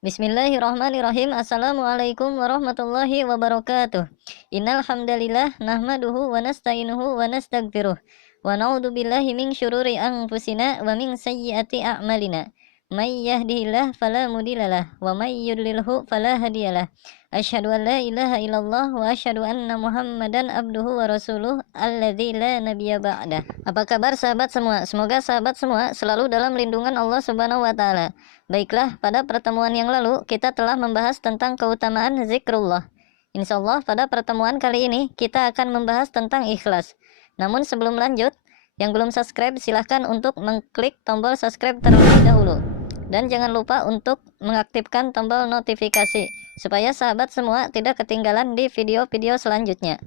Bismillahirrahmanirrahim. Assalamualaikum warahmatullahi wabarakatuh. Innal hamdalillah nahmaduhu wa nasta'inuhu wa nastaghfiruh wa na'udzu billahi min syururi anfusina wa min sayyiati a'malina. May yahdihillahu fala mudhillalah wa may yudlilhu fala hadiyalah. Asyhadu an la ilaha illallah wa asyhadu anna Muhammadan abduhu wa rasuluh alladzi la nabiyya ba'dah. Apa kabar sahabat semua? Semoga sahabat semua selalu dalam lindungan Allah Subhanahu wa taala. Baiklah, pada pertemuan yang lalu kita telah membahas tentang keutamaan zikrullah. Insyaallah pada pertemuan kali ini kita akan membahas tentang ikhlas. Namun sebelum lanjut, yang belum subscribe silahkan untuk mengklik tombol subscribe terlebih dahulu. Dan jangan lupa untuk mengaktifkan tombol notifikasi supaya sahabat semua tidak ketinggalan di video-video selanjutnya.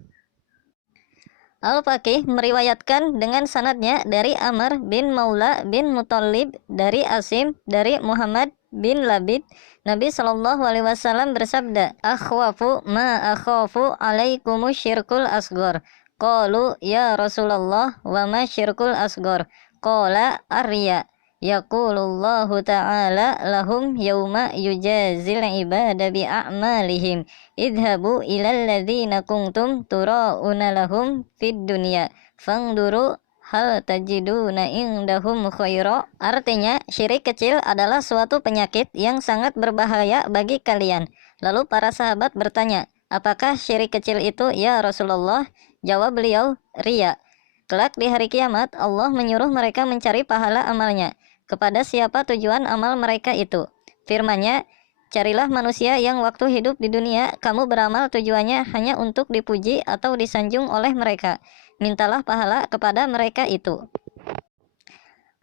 Al-Faqih meriwayatkan dengan sanadnya dari Amr bin Maula bin Muthalib dari Asim dari Muhammad bin Labid. Nabi Shallallahu Alaihi Wasallam bersabda, "Akhwafu ma akhafu alaikumus syirkul asgor." Qalu ya Rasulullah wa ma syirkul asgor? Qala ar-riya. Yaqulullahu ta'ala lahum yawma yujazil ibada bi'a'malihim idhabu ilal ladzina kuntum tura'una lahum fid dunya fangduru hal tajiduna indahum khaira. Artinya, syirik kecil adalah suatu penyakit yang sangat berbahaya bagi kalian. Lalu para sahabat bertanya, apakah syirik kecil itu ya Rasulullah? Jawab beliau, riya. Kelak di hari kiamat, Allah menyuruh mereka mencari pahala amalnya. Kepada siapa tujuan amal mereka itu? Firman-Nya, carilah manusia yang waktu hidup di dunia kamu beramal tujuannya hanya untuk dipuji atau disanjung oleh mereka. Mintalah pahala kepada mereka itu.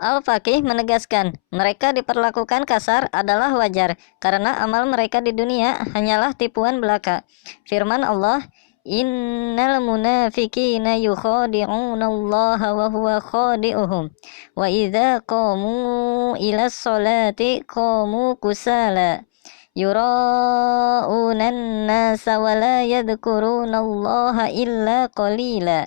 Al-Faqih menegaskan, mereka diperlakukan kasar adalah wajar karena amal mereka di dunia hanyalah tipuan belaka. Firman Allah, Innal munafiqina yukhadi'una Allah wa huwa khadi'uhum wa idza qamu ila sholati qamu kusala yura'una an-nasa wa la yadhkuruna Allah illa qalila.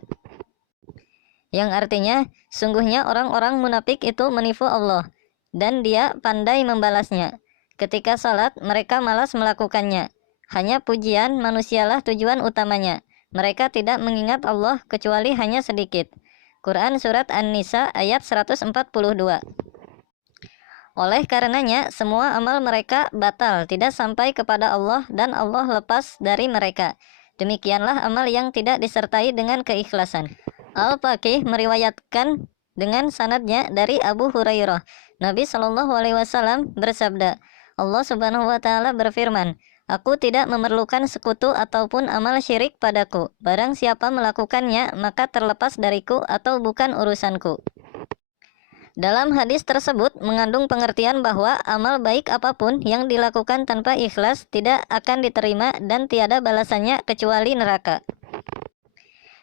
Yang artinya, sungguhnya orang-orang munafik itu menipu Allah dan Dia pandai membalasnya. Ketika salat mereka malas melakukannya. Hanya pujian manusialah tujuan utamanya. Mereka tidak mengingat Allah kecuali hanya sedikit. Quran Surat An-Nisa ayat 142. Oleh karenanya, semua amal mereka batal, tidak sampai kepada Allah dan Allah lepas dari mereka. Demikianlah amal yang tidak disertai dengan keikhlasan. Al-Faqih meriwayatkan dengan sanadnya dari Abu Hurairah. Nabi Shallallahu Alaihi Wasallam bersabda, Allah Subhanahu Wa Taala berfirman, Aku tidak memerlukan sekutu ataupun amal syirik padaku. Barang siapa melakukannya, maka terlepas dariku atau bukan urusanku. Dalam hadis tersebut mengandung pengertian bahwa amal baik apapun yang dilakukan tanpa ikhlas tidak akan diterima dan tiada balasannya kecuali neraka.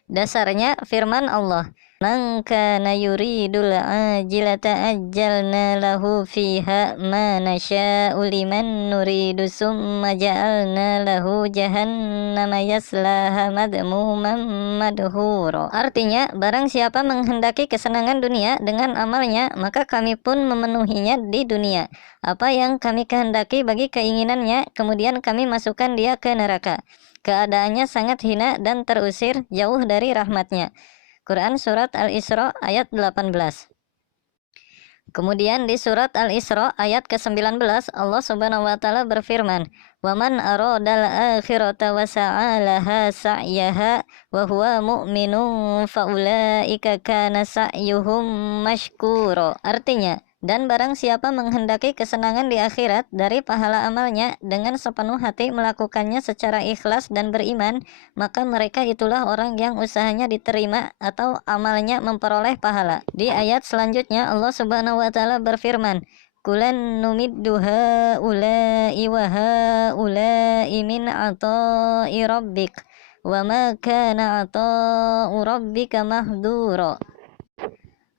Dasarnya firman Allah, Man kana yuridul ajilata ajjalna lahu fiha ma nasha'u liman nuridu summa ja'alna lahu jahannama yaslaha madmuman madhura. Artinya, barang siapa menghendaki kesenangan dunia dengan amalnya, maka kami pun memenuhinya di dunia. Apa yang kami kehendaki bagi keinginannya, kemudian kami masukkan dia ke neraka. Keadaannya sangat hina dan terusir jauh dari rahmatnya. Quran Surat Al-Isra ayat 18. Kemudian di Surat Al-Isra ayat ke-19 Allah Subhanahu wa taala berfirman, "Wa man aradal akhirata wa sa'alaha sa'yaha wa huwa mu'minun faulaika kana sa'yuhum mashkura." Artinya, dan barang siapa menghendaki kesenangan di akhirat dari pahala amalnya dengan sepenuh hati melakukannya secara ikhlas dan beriman, maka mereka itulah orang yang usahanya diterima atau amalnya memperoleh pahala. Di ayat selanjutnya Allah Subhanahu wa taala berfirman, Kulan numiddu haula'i wa haula'i min ata'i rabbik wa ma kana ata'u rabbika mahdura.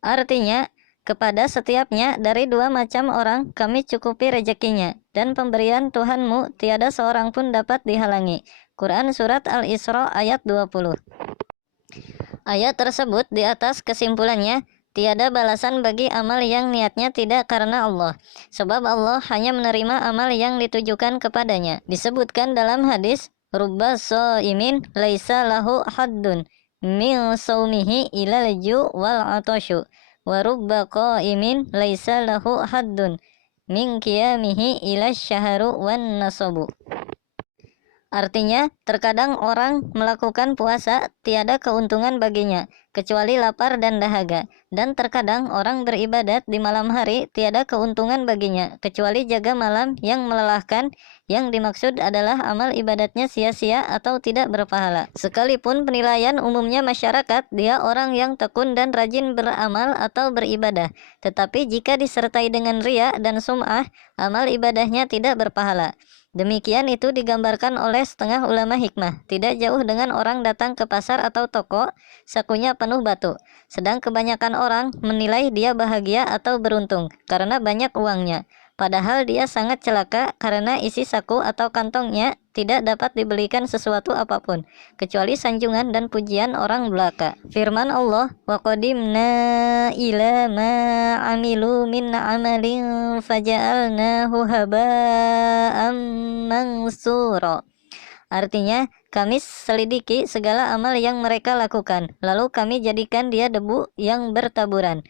Artinya, kepada setiapnya dari dua macam orang kami cukupi rezekinya, dan pemberian Tuhanmu tiada seorang pun dapat dihalangi. Quran Surat Al-Isra ayat 20. Ayat tersebut di atas kesimpulannya Tiada balasan bagi amal yang niatnya tidak karena Allah, sebab Allah hanya menerima amal yang ditujukan kepadanya. Disebutkan dalam hadis, rubba shaimin laisa lahu haddun min saumihi ilal ju' wal atashu, wa rubba qaimin laisa lahu haddun min qiyamihi ila syahru wan nasabu. Artinya, terkadang orang melakukan puasa tiada keuntungan baginya, kecuali lapar dan dahaga. Dan terkadang orang beribadat di malam hari tiada keuntungan baginya, kecuali jaga malam yang melelahkan, yang dimaksud adalah amal ibadatnya sia-sia atau tidak berpahala. Sekalipun penilaian umumnya masyarakat, dia orang yang tekun dan rajin beramal atau beribadah. Tetapi jika disertai dengan riya dan sum'ah, amal ibadahnya tidak berpahala. Demikian itu digambarkan oleh setengah ulama hikmah. Tidak jauh dengan orang datang ke pasar atau toko, sakunya penuh batu. Sedang kebanyakan orang menilai dia bahagia atau beruntung karena banyak uangnya. Padahal dia sangat celaka karena isi saku atau kantongnya tidak dapat dibelikan sesuatu apapun, kecuali sanjungan dan pujian orang belaka. Firman Allah, wa qadimna ila ma amilu min amalin faja'alnahu haba'am mansura. Artinya, kami selidiki segala amal yang mereka lakukan, lalu kami jadikan dia debu yang bertaburan.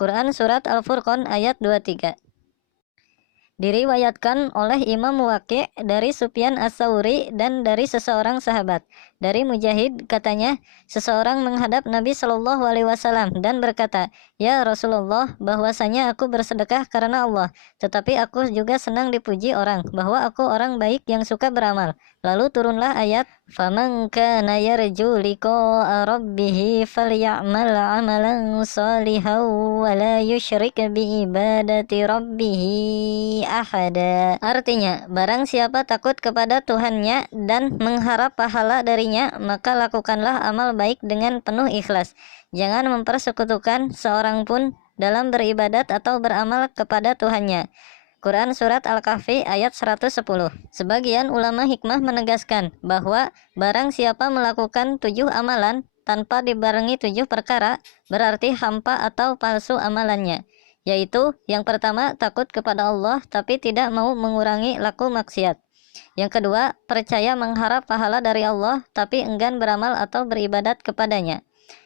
Quran Surat Al-Furqan ayat 23. Diriwayatkan oleh Imam Waqi' dari Sufyan Ats-Tsauri dan dari seseorang sahabat. Dari Mujahid katanya, seseorang menghadap Nabi Shallallahu Alaihi Wasallam dan berkata, "Ya Rasulullah, bahwasanya aku bersedekah karena Allah, tetapi aku juga senang dipuji orang, bahwa aku orang baik yang suka beramal." Lalu turunlah ayat, "Faman kana yarju liqa'a rabbih falyamal 'amalan shalihan wa la yusyrik bi ibadati rabbih ahada." Artinya, barang siapa takut kepada Tuhannya dan mengharap pahala darinya, maka lakukanlah amal baik dengan penuh ikhlas. Jangan mempersekutukan seorang pun dalam beribadat atau beramal kepada Tuhannya. Quran Surat Al-Kahfi ayat 110. Sebagian ulama hikmah menegaskan bahwa barang siapa melakukan 7 amalan tanpa dibarengi 7 perkara, berarti hampa atau palsu amalannya. Yaitu, yang pertama, takut kepada Allah tapi tidak mau mengurangi laku maksiat. Yang kedua, percaya mengharap pahala dari Allah tapi enggan beramal atau beribadat kepadanya.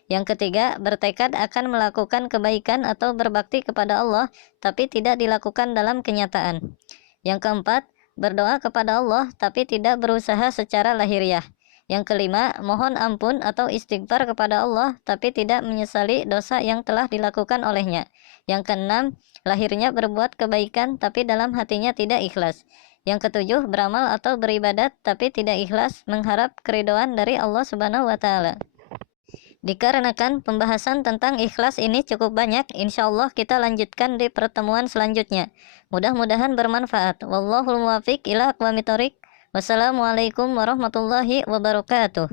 Yang ketiga, bertekad akan melakukan kebaikan atau berbakti kepada Allah, tapi tidak dilakukan dalam kenyataan. Yang keempat, berdoa kepada Allah, tapi tidak berusaha secara lahiriah. Yang kelima, mohon ampun atau istighfar kepada Allah, tapi tidak menyesali dosa yang telah dilakukan olehnya. Yang keenam, lahirnya berbuat kebaikan, tapi dalam hatinya tidak ikhlas. Yang ketujuh, beramal atau beribadat, tapi tidak ikhlas, mengharap keridhaan dari Allah Subhanahu wa Ta'ala. Dikarenakan pembahasan tentang ikhlas ini cukup banyak, insya Allah kita lanjutkan di pertemuan selanjutnya. Mudah-mudahan bermanfaat. Wallahul muwaffiq ila aqwamit thoriq. Wassalamualaikum warahmatullahi wabarakatuh.